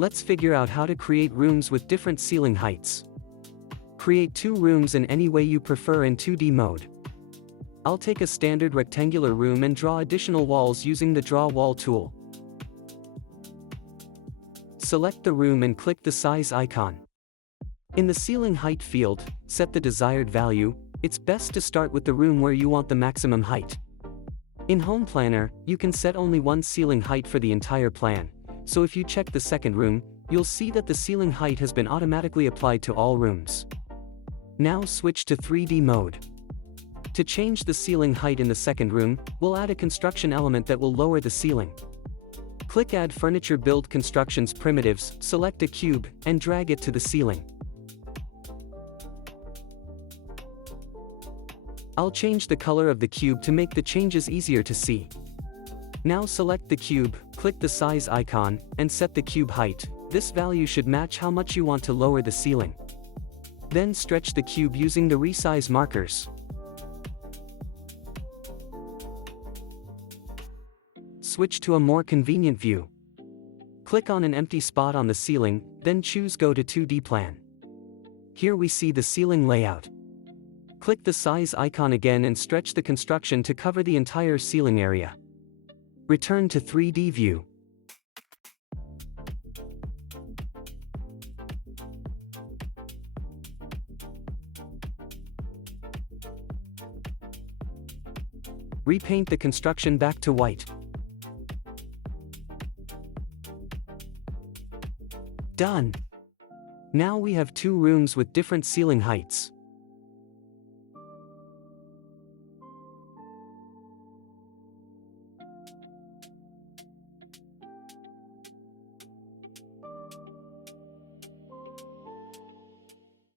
Let's figure out how to create rooms with different ceiling heights. Create 2 rooms in any way you prefer in 2D mode. I'll take a standard rectangular room and draw additional walls using the Draw Wall tool. Select the room and click the size icon. In the ceiling height field, set the desired value. It's best to start with the room where you want the maximum height. In Home Planner, you can set only one ceiling height for the entire plan, so if you check the second room, you'll see that the ceiling height has been automatically applied to all rooms. Now switch to 3D mode. To change the ceiling height in the second room, we'll add a construction element that will lower the ceiling. Click Add Furniture Build Constructions Primitives, select a cube, and drag it to the ceiling. I'll change the color of the cube to make the changes easier to see. Now select the cube, click the size icon, and set the cube height. This value should match how much you want to lower the ceiling. Then stretch the cube using the resize markers. Switch to a more convenient view. Click on an empty spot on the ceiling, then choose Go to 2D Plan. Here we see the ceiling layout. Click the size icon again and stretch the construction to cover the entire ceiling area. Return to 3D view. Repaint the construction back to white. Done. Now we have 2 rooms with different ceiling heights.